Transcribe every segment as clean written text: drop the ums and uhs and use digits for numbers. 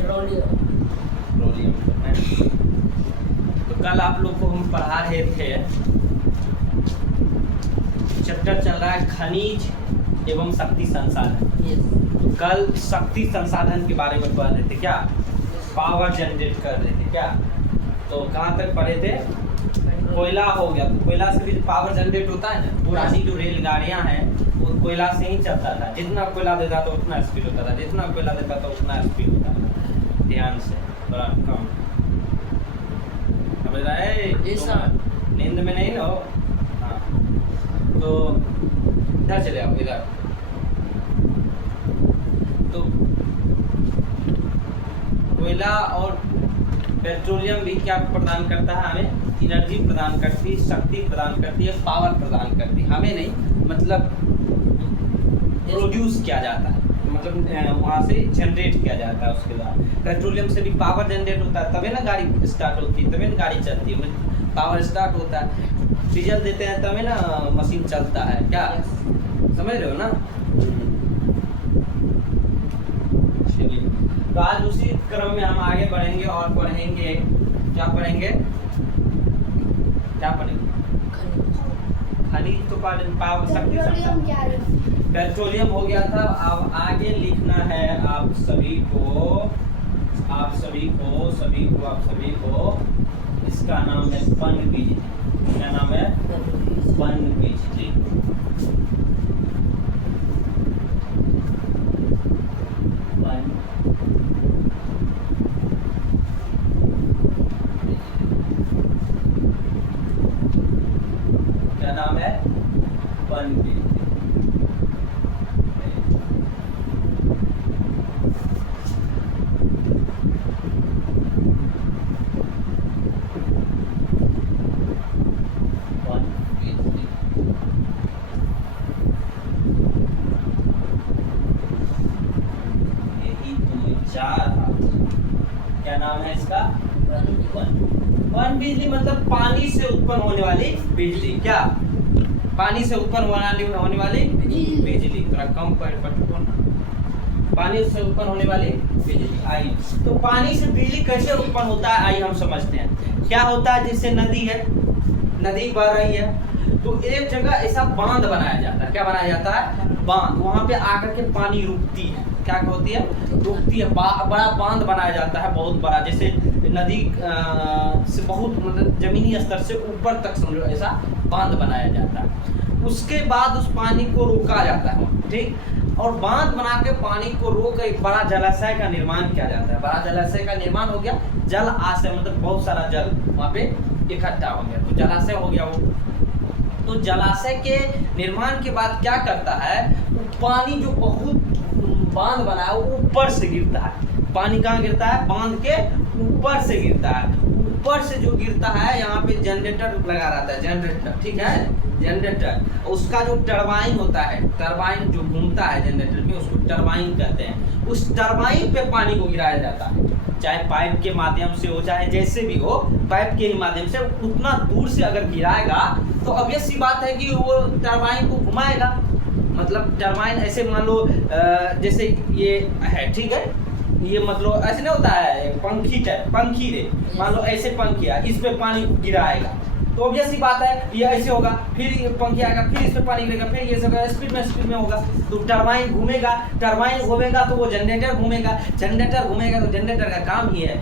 Petroleum. तो कल आप लोग को हम पढ़ा रहे थे, चैप्टर चल रहा है खनिज एवं शक्ति संसाधन। कल शक्ति संसाधन के बारे में पढ़ रहे थे, क्या पावर जनरेट कर रहे थे क्या। तो कहाँ तक पढ़े थे, कोयला हो गया। तो कोयला से भी पावर जनरेट होता है ना। पुरानी जो रेलगाड़ियाँ हैं वो कोयला से ही चलता था, जितना कोयला देता था उतना स्पीड होता था, जितना कोयला देता था उतना स्पीड होता था। ध्यान से थोड़ा कम समझ रहा है, नींद में नहीं हो। हाँ तो इधर चले आओ, इधर। तो कोयला और पेट्रोलियम भी क्या प्रदान करता है, हमें एनर्जी प्रदान करती है, शक्ति प्रदान करती है, पावर प्रदान करती है। हमें नहीं, मतलब प्रोड्यूस किया जाता है, मतलब वहाँ से जनरेट किया जाता है। उसके बाद पेट्रोलियम से भी पावर जनरेट होता है, तभी ना गाड़ी स्टार्ट होती है, तभी ना गाड़ी चलती है, पावर स्टार्ट होता है। डीजल देते हैं तभी ना मशीन चलता है, क्या समझ रहे हो ना। तो आज उसी क्रम में हम आगे बढ़ेंगे और पढ़ेंगे, क्या पढ़ेंगे, क्या पढ़ेंगे, खनिज तो पावर शक्ति संसाधन। पेट्रोलियम हो गया था। अब आगे लिखना है आप सभी को, इसका नाम है पनबिजली। क्या नाम है, पनबिजली। क्या नाम है, पनबिजली। क्या नाम है इसका, पनबिजली। मतलब पानी से उत्पन्न होने वाली बिजली। क्या, पानी से उत्पन्न होने वाली बिजली। थोड़ा कम पानी से उत्पन्न होने वाली बिजली। आइए, तो पानी से बिजली कैसे उत्पन्न होता है, आइए हम समझते हैं। क्या होता है, जैसे नदी है, नदी बह रही है, तो एक जगह ऐसा बांध बनाया जाता है। क्या बनाया जाता है, बांध। वहां पे आकर के पानी रुकती है। क्या होती है, रुकती है। बड़ा बांध बनाया जाता है, बहुत बड़ा, जैसे नदी से बहुत, मतलब जमीनी स्तर से ऊपर तक समझो ऐसा बांध बनाया जाता है। उसके बाद उस पानी को रोका जाता है, ठीक। और बांध बना के पानी को रोक एक बड़ा जलाशय का निर्माण किया जाता है। बड़ा जलाशय का निर्माण हो गया, जल आशय, मतलब बहुत सारा जल वहाँ पे इकट्ठा हो गया, तो जलाशय हो गया वो। तो जलाशय के निर्माण के बाद क्या करता है, पानी जो बहुत बांध बना है वो ऊपर से गिरता है। पानी कहाँ गिरता है, बांध के ऊपर से गिरता है। ऊपर से जो गिरता है, यहाँ पे जनरेटर लगा रहता है, जनरेटर, ठीक है, जनरेटर। उसका जो टरबाइन होता है, टरबाइन जो घूमता है जनरेटर में, उसको टरबाइन कहते हैं। उस टरबाइन पे पानी को गिराया जाता है, चाहे पाइप के माध्यम से हो, चाहे जैसे भी हो, पाइप के ही माध्यम से। उतना दूर से अगर गिराएगा तो ऑब्वियस सी बात है कि वो टरबाइन को घुमाएगा। मतलब टरबाइन ऐसे मान लो, जैसे ये है, ठीक है, ये मतलब ऐसे नहीं होता है, पंखी टाइप, पंखी रे, मान लो ऐसे पंखी है, इस पे पानी गिराएगा तो ऑब्वियस सी बात है ये ऐसे होगा, फिर ये पंखी आएगा, फिर इस पे पानी गिरेगा, फिर ये सब स्पीड में होगा, तो टरबाइन घूमेगा, टरबाइन घूमेगा तो वो जनरेटर घूमेगा, जनरेटर घूमेगा तो जनरेटर का काम ही है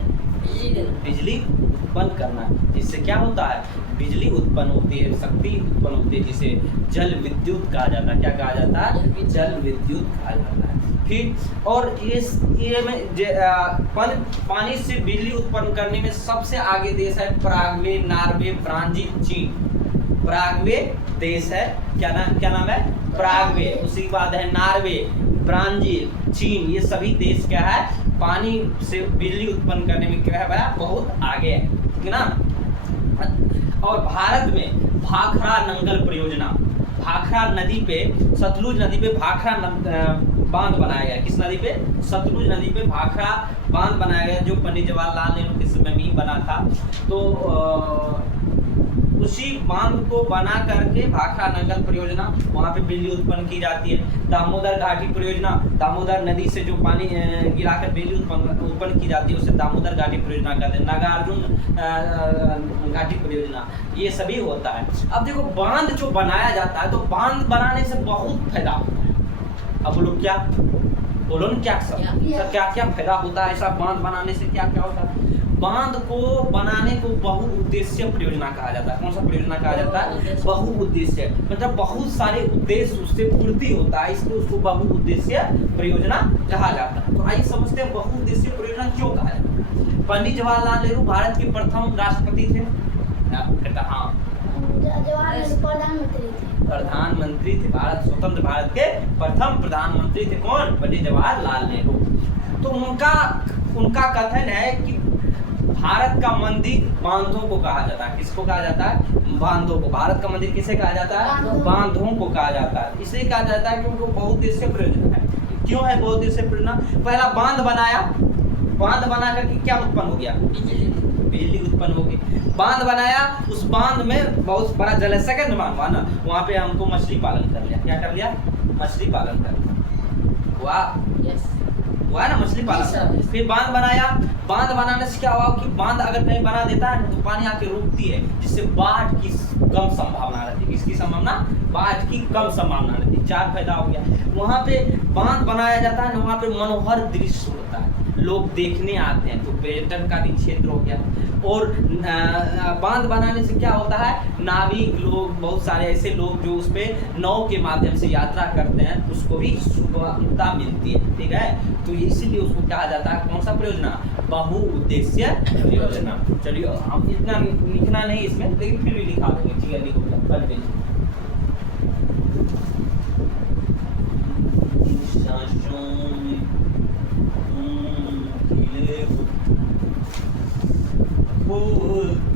बिजली उत्पन्न करना। इससे क्या होता है, बिजली उत्पन्न होती है, शक्ति उत्पन्न होती है, जिसे जल विद्युत कहा जाता है। क्या कहा जाता है, जल विद्युत कहा जाता है। ठीक, और ये में पानी से बिजली उत्पन्न करने में सबसे आगे देश है पराग्वे, नॉर्वे, ब्राजील, चीन। पराग्वे देश है, क्या नाम है, पराग्वे। उसी के बाद है नॉर्वे, ब्राजील, चीन। ये सभी देश क्या है, पानी से बिजली उत्पन्न करने में क्या है, बहुत आगे है, ठीक है ना। और भारत में भाखड़ा नंगल परियोजना, भाखड़ा नदी पे, सतलुज नदी पे भाखड़ा बांध बनाया गया। किस नदी पे, सतलुज नदी पे भाखड़ा बांध बनाया गया, जो पंडित जवाहरलाल नेहरू के समय में ही बना था। तो उसी बांध को बना करके भाखड़ा नंगल परियोजना, वहाँ पे बिजली उत्पन्न की जाती है। दामोदर घाटी परियोजना, दामोदर नदी से जो पानी गिराकर बिजली उत्पन्न की जाती है उसे दामोदर घाटी परियोजना कहते हैं। नागार्जुन घाटी परियोजना, ये सभी होता है। अब देखो बांध जो बनाया जाता है तो बांध बनाने से बहुत फायदा होता है। अब लोग क्या बोलो ना, क्या क्या क्या फायदा होता है ऐसा बांध बनाने से, क्या क्या होता है? बांध को बनाने को बहुउद्देश्य परियोजना कहा जाता है। कौन सा परियोजना कहा जाता है? बहुउद्देश्य, मतलब बहुत सारे उद्देश्य उससे पूर्ति होता है, इसलिए उसको बहुउद्देश्य परियोजना कहा जाता है। तो आइए समझते हैं बहुउद्देश्य परियोजना क्यों कहा जाता है। पंडित जवाहरलाल नेहरू भारत के प्रथम राष्ट्रपति थे। हाँ, प्रधानमंत्री थे। भारत स्वतंत्र भारत के प्रथम प्रधानमंत्री थे कौन? पंडित जवाहरलाल नेहरू। तो उनका कथन है कि भारत का मंदिर बांधों को कहा जाता है। किसको कहा जाता है? बांधों को। भारत का मंदिर किसे कहा जाता है? बांधों को कहा जाता है। इसलिए कहा जाता है क्योंकि बहुउद्देश्य परियोजना है। क्यों है बहुउद्देश्य परियोजना? पहला बांध बनाया, बांध बना करके क्या उत्पन्न हो गया? बिजली उत्पन्न हो गई। बांध बनाया, उस बांध में बहुत बड़ा जलाशय का निर्माण हुआ ना, वहाँ पे हमको मछली पालन कर लिया। क्या कर लिया? मछली पालन कर लिया। वाह, हुआ ना मछली पालन। फिर बांध बनाया, बांध बनाने से क्या हुआ कि बांध अगर कहीं बना देता है तो पानी आके रुकती है, जिससे बाढ़ की कम संभावना रहती है। किसकी संभावना? बाढ़ की कम संभावना रहती है। चार फायदा हो गया। वहाँ पे बांध बनाया जाता है ना, वहाँ पे मनोहर दृश्य होता है, लोग देखने आते हैं, तो पर्यटन का भी क्षेत्र हो गया। और बांध बनाने से क्या होता है? नाविक लोग, बहुत सारे ऐसे लोग जो उस पे नाव के माध्यम से यात्रा करते हैं, उसको भी सुगमता मिलती है। ठीक है, तो इसीलिए उसको कहा जाता है कौन सा परियोजना? बहुउद्देश्य परियोजना। चलिए, हम इतना लिखना नहीं इसमें, लेकिन फिर भी लिखा देंगे। ठीक है, लिखो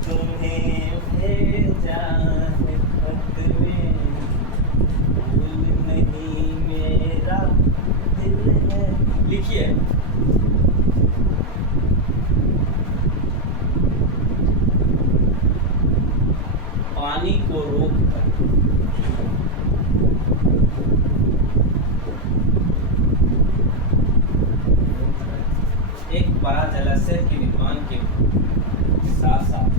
तुम्हें भेजा है खत में, भूल नहीं मेरा दिल है। लिखिए, पानी को रोक एक बड़ा जलाशय के निर्माण के साथ साथ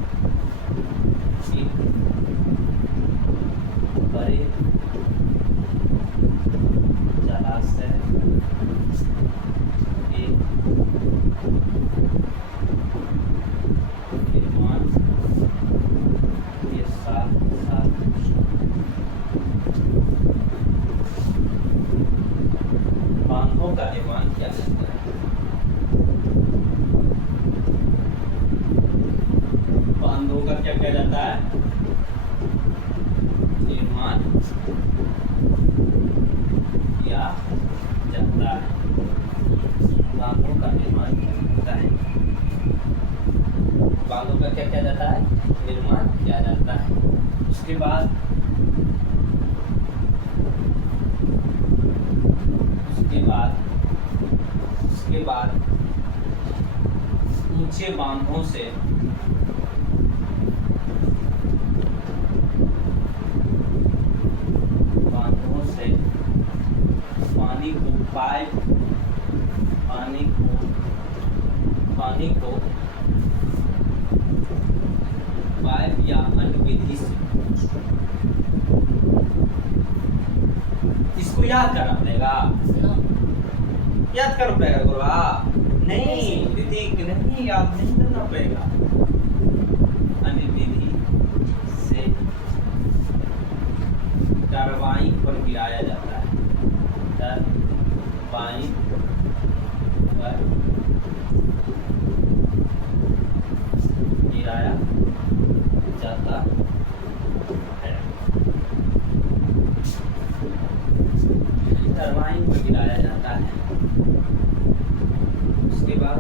एक बड़े जलाशय के निर्माण के साथ साथ बांधों का निर्माण किया जाता है। बांधों का क्या किया जाता है? निर्माण किया जाता है। बांधों का निर्माण किया जाता है। बांधों का क्या किया जाता है? निर्माण किया जाता है। उसके बाद ऊंचे बांधों से पानी को पाइप या अन्य विधि से, इसको याद करना पड़ेगा। याद करना पड़ेगा गुरुआ, नहीं ऋतिक नहीं, याद नहीं करना पड़ेगा। अन्य विधि से टरबाइन पर गिराया जाता है। टरबाइन पर गिराया जाता है। टरबाइन पर गिराया जाता है। उसके बाद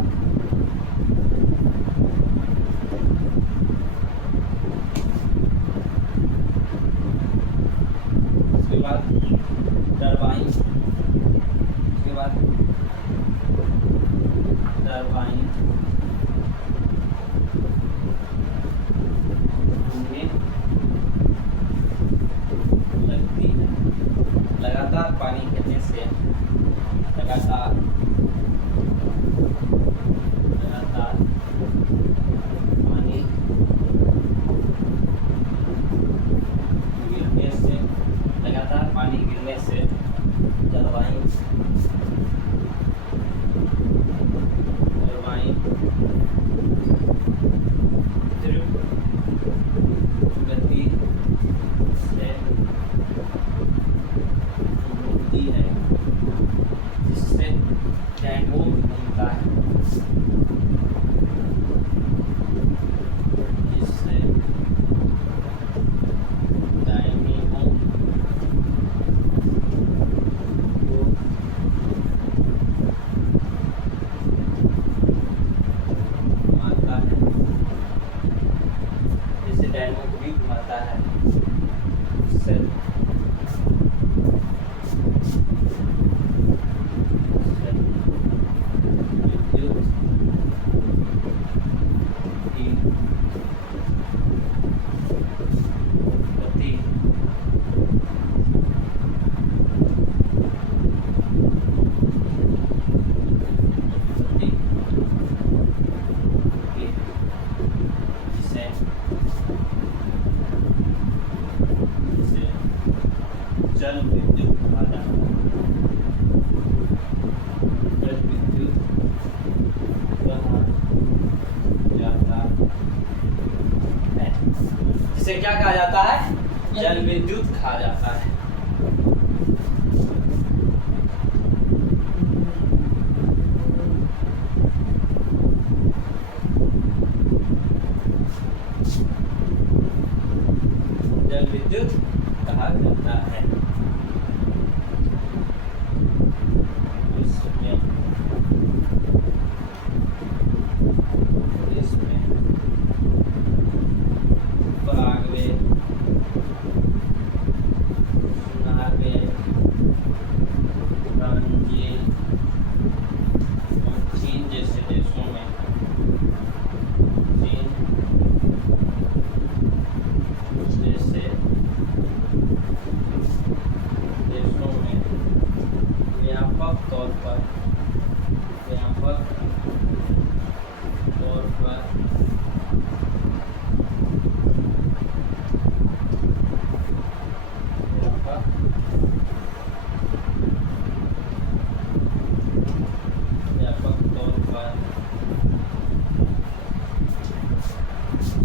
टरबाइन, उसके बाद इसे क्या कहा जाता है? जल विद्युत कहा जाता है। जल विद्युत कहा जाता है।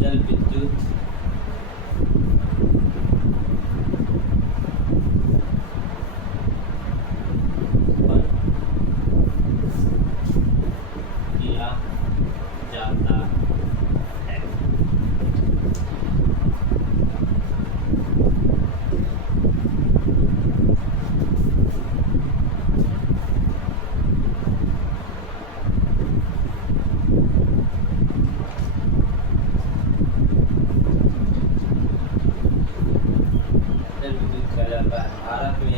जल विद्युत किया जाता है। भारत में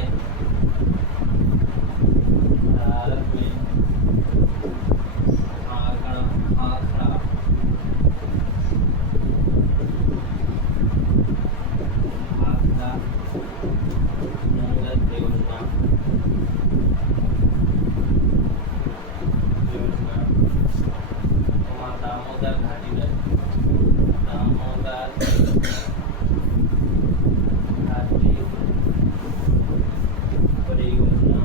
दामोदर घाटी परियोजना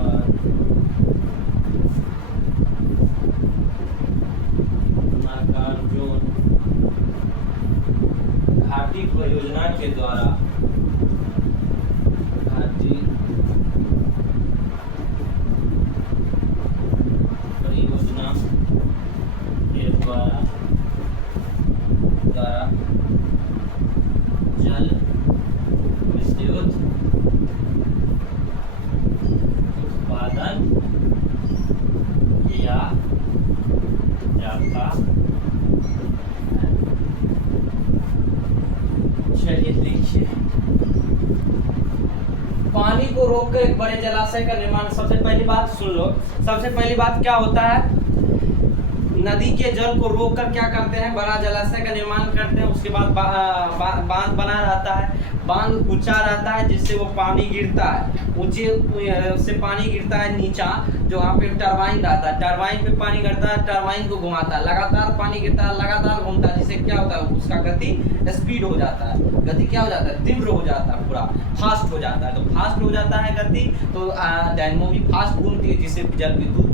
और नागार्जुन घाटी परियोजना के द्वारा घाटी परियोजना के द्वारा जल विद्युत उत्पादन किया जाता है। चलिए लिखिए। पानी को रोककर एक बड़े जलाशय का निर्माण। सबसे पहली बात सुन लो। सबसे पहली बात क्या होता है? नदी के जल को रोककर क्या करते हैं? बड़ा जलाशय का निर्माण करते हैं। उसके बाद बांध बना रहता है। बांध ऊंचा रहता है जिससे वो पानी गिरता है। ऊंचे से पानी गिरता है नीचा, जो वहाँ पे टरबाइन रहता है। टरबाइन पे पानी गिरता है, टरबाइन को घुमाता है, लगातार पानी गिरता है, लगातार घूमता है, जिससे क्या होता है? उसका गति स्पीड हो जाता है। गति क्या हो जाता है? तीव्र हो जाता है, पूरा फास्ट हो जाता है। तो फास्ट हो जाता है गति, तो डायनमो भी फास्ट घूमती है, जिससे जल विद्युत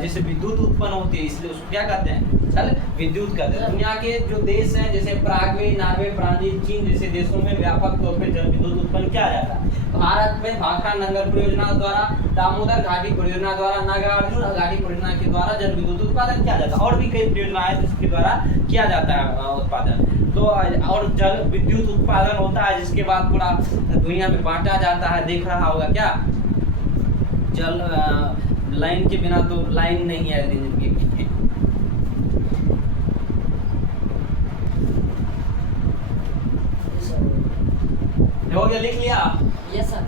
जिससे विद्युत उत्पन्न होती है। इसलिए उसको क्या कहते हैं? जल विद्युत कहते हैं। दुनिया के जो देश हैं जैसे पराग्वे, नॉर्वे, ब्राजील, चीन जैसे देशों में व्यापक तौर पे जल विद्युत उत्पन्न किया जाता है। भारत में भाखड़ा नंगर परियोजना द्वारा, दामोदर घाटी परियोजना द्वारा, नागार्जुन घाटी परियोजना के द्वारा जल विद्युत उत्पादन किया जाता है। और भी कई परियोजनाएं जिसके द्वारा किया जाता है उत्पादन। तो और जल विद्युत उत्पादन होता है, जिसके बाद पूरा दुनिया में बांटा जाता है। देख रहा होगा क्या? जल लाइन के बिना तो लाइन नहीं है जिंदगी में। हो गया? लिख लिया? Yes sir.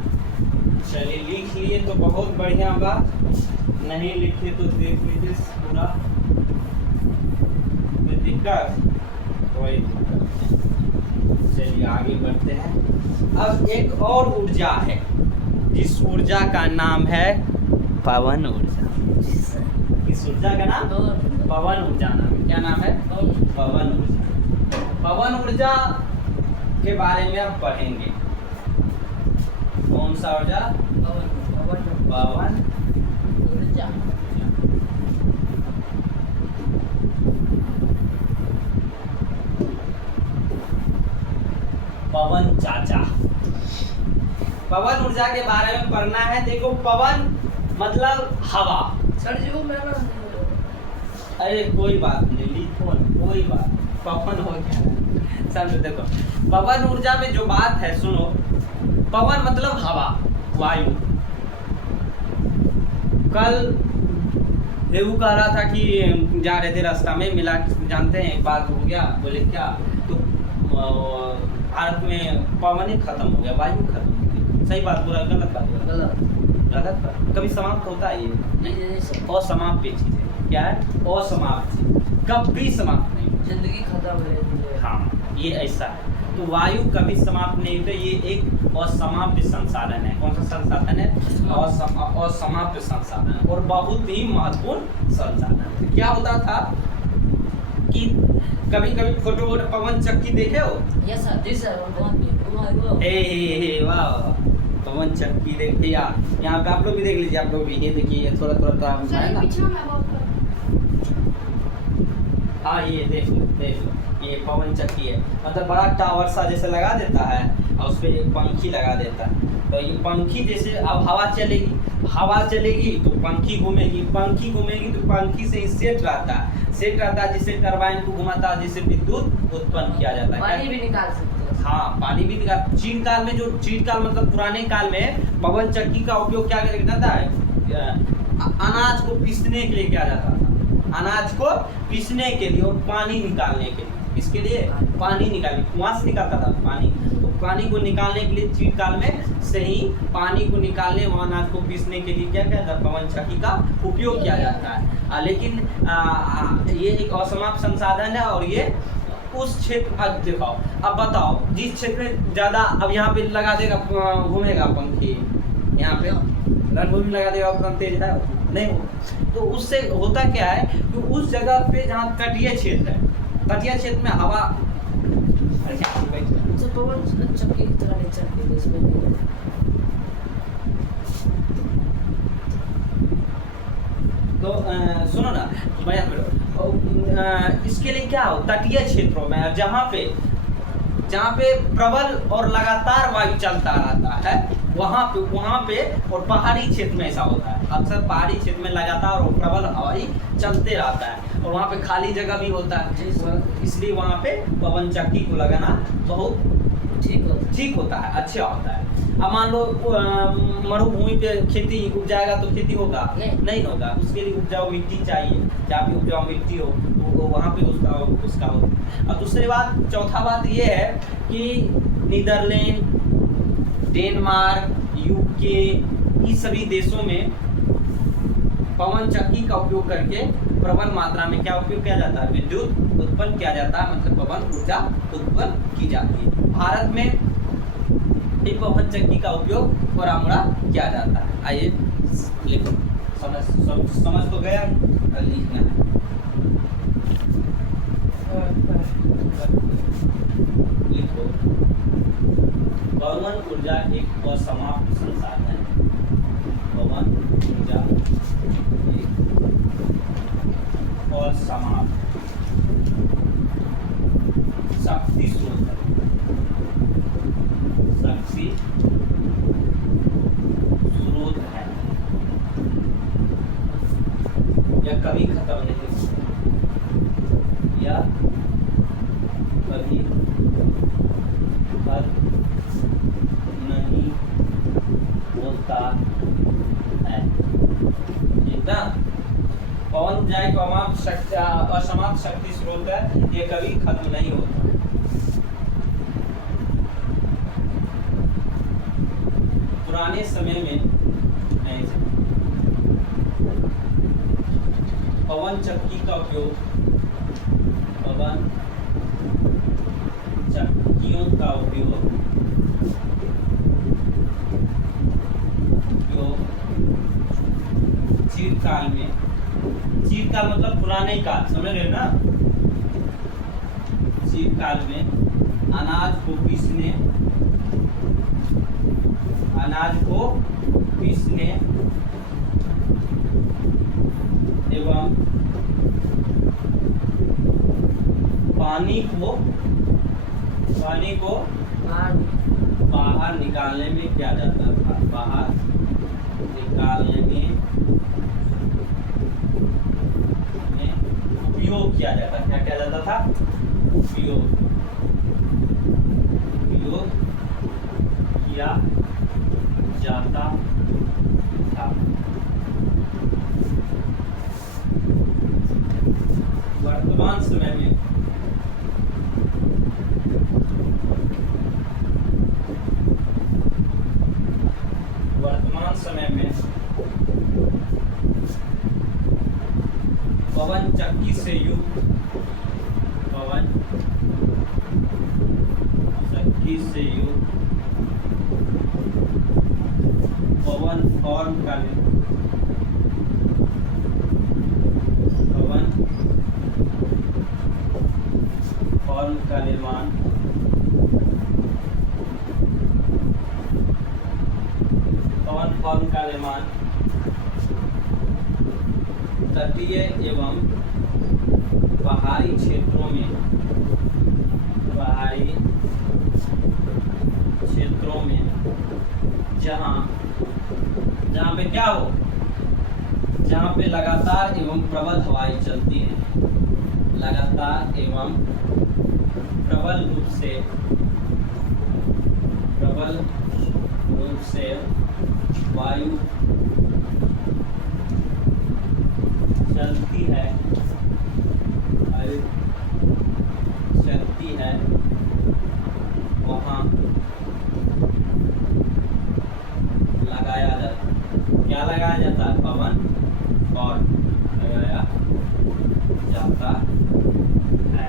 चलिए लिख लिए तो बहुत बढ़िया बात। नहीं लिखे तो देख लीजिए पूरा दिक्कत कोई। चलिए आगे बढ़ते हैं। अब एक और ऊर्जा है, जिस ऊर्जा का नाम है पवन ऊर्जा। इस ऊर्जा का नाम पवन ऊर्जा नाम है। क्या नाम है? पवन ऊर्जा। पवन ऊर्जा के बारे में आप पढ़ेंगे। कौन सा ऊर्जा? पवन ऊर्जा। पवन ऊर्जा के बारे में पढ़ना है। देखो पवन मतलब हवा। सर जी वो मैं ना अरे कोई बात नहीं, लिखो ना, कोई बात। पवन हो गया समझो। देखो पवन ऊर्जा में जो बात है सुनो, पवन मतलब हवा, वायु। कल रेवू कह रहा था कि जा रहे थे रास्ता में मिला, जानते हैं एक बात हो गया, बोले क्या तो भारत में पवन ही खत्म हो गया, वायु खत्म हो गई। सही बात बोला, गलत बात बोला? गलत बात। कभी समाप्त होता है ये? नहीं। असमाप्त चीज है। क्या है? असमाप्त चीज, कभी समाप्त नहीं होती। जिंदगी खत्म है। हाँ ये ऐसा है। तो वायु कभी समाप्त नहीं होते, ये एक असमाप्त संसाधन है। कौन सा संसाधन है? असमाप्त संसाधन, और बहुत ही महत्वपूर्ण संसाधन। तो क्या होता था कि कभी कभी फोटो पवन चक्की देखे हो? यस सर, जी सर। वाह, पवन चक्की देखिए यहाँ पे, आप लोग भी देख लीजिए, आप लोग भी ये देखिए, थोड़ा थोड़ा तो है ना। हाँ ये देख लो, ये पवन चक्की है। मतलब बड़ा टावर सा जैसे लगा देता है और उस पर एक पंखी लगा देता है। तो ये पंखी जैसे अब हवा चलेगी तो पंखी घूमेगी, तो पंखी से सेट रहता है जिससे टरबाइन को घुमाता है, जिससे विद्युत उत्पन्न किया जाता है। पानी भी निकाल सकते हैं। हाँ पानी भी निकाल। चीरकाल मतलब पुराने काल में पवन चक्की का उपयोग क्या जाता है? अनाज को पीसने के लिए किया जाता था। अनाज को पीसने के लिए और पानी निकालने के लिए। इसके लिए पानी निकालने, कुआं से निकालता था पानी, तो पानी को निकालने के लिए चीरकाल में से ही पानी को निकालने और अनाज को पीसने के लिए क्या कहता है? पवन चक्की का उपयोग किया जाता है। लेकिन ये एक असमाप्त संसाधन है, और ये उस क्षेत्र। अब देखो, अब बताओ जिस क्षेत्र में ज्यादा, अब यहाँ पे लगा देगा, घूमेगा पंखी, यहाँ पे रणभूमि लगा देगा, उतना तेज है नहीं हो। तो उससे होता क्या है कि उस जगह पे जहाँ तटीय क्षेत्र है, तटीय क्षेत्र में हवा तो पवन चक्की की तरह नहीं चलती है इसमें। तो सुनो ना, इसके लिए क्या हो, तटीय क्षेत्रों में जहाँ पे प्रबल और लगातार वायु चलता रहता है, वहाँ पे और पहाड़ी क्षेत्र में ऐसा होता है। अक्सर पहाड़ी क्षेत्र में लगातार और प्रबल हवाई चलते रहता है, और वहाँ पे खाली जगह भी होता है, इसलिए वहाँ पे पवन चक्की को लगाना बहुत ठीक होता है, अच्छा होता है। अब मान लो मरुभूमि पे खेती उपजाएगा तो खेती होगा? नहीं होगा। उसके लिए उपजाऊ मिट्टी चाहिए, जहाँ पे उपजाऊ मिट्टी हो वो वहाँ पे उसका हो। और दूसरी बात, चौथा बात ये है कि नीदरलैंड, डेनमार्क, यूके, इस सभी देशों में पवन चक्की का उपयोग करके प्रबल मात्रा में क्या उपयोग किया जाता है? विद्युत उत्पन्न किया जाता है, मतलब पवन ऊर्जा उत्पन्न की जाती है। भारत में पवन चक्की का उपयोग थोड़ा मोड़ा किया जाता है। आइए लिखो, समझ तो गया, लिखना है। लिखो, पवन ऊर्जा एक असमाप्त संसाधन है। पवन ऊर्जा एक असमाप्त शक्ति स्रोत है। शक्ति स्रोत है, यह कभी खत्म नहीं होता, या कभी खत्म नहीं होता है। ठीक ना? पवन ऊर्जा एक असमाप्त शक्ति स्रोत है, ये कभी खत्म नहीं होता। पुराने समय में पवन चक्की का उपयोग, पवन चक्कियों का उपयोग चीरकाल में, चीरकाल मतलब पुराने काल, समझ रहे ना? चीरकाल में अनाज को पीसने एवं बाहर निकालने में किया जाता था, बाहर निकालने में उपयोग किया जाता, क्या किया जाता था? उपयोग किया जाता था। वर्तमान समय में पवन चक्की से युक्त, पवन चक्की से युक्त पवन फॉर्म का निर्माण तटीय एवं पहाड़ी क्षेत्रों में जहाँ पे क्या हो, जहाँ पे लगातार एवं प्रबल हवाएं चलती हैं, लगातार एवं प्रबल रूप से वायु चलती है, वहाँ क्या लगाया जाता है? पवन फॉर्म लगाया जाता है।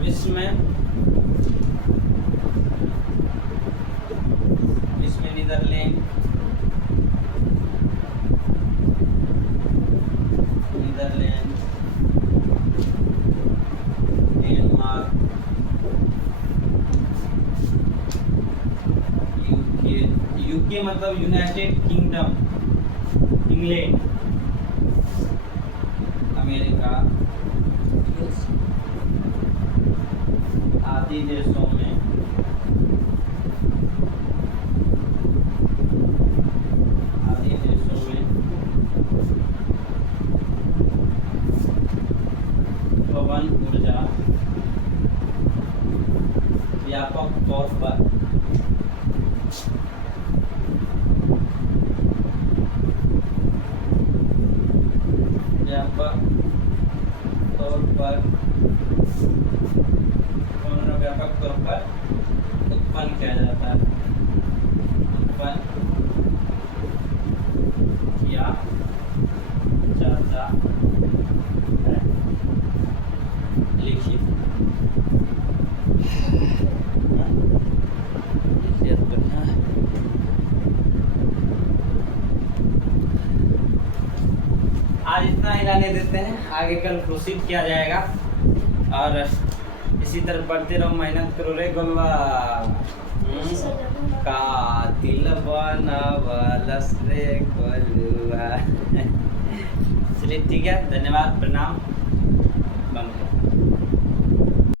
विश्व में नीदरलैंड, डेनमार्क, यूके मतलब यूनाइटेड किंगडम, इंग्लैंड, अमेरिका आदि देशों में पवन ऊर्जा व्यापक तौर पर उत्पन्न किया जाता है, लिखिए। आज इतना ही रहने देते हैं, आगे कल प्रोसीड किया जाएगा और इसी तरह पढ़ते रहो, मेहनत करो रे गोलवा। कातिल बनवलस रे गोलवा। चलिए ठीक है, धन्यवाद, प्रणाम, बंद।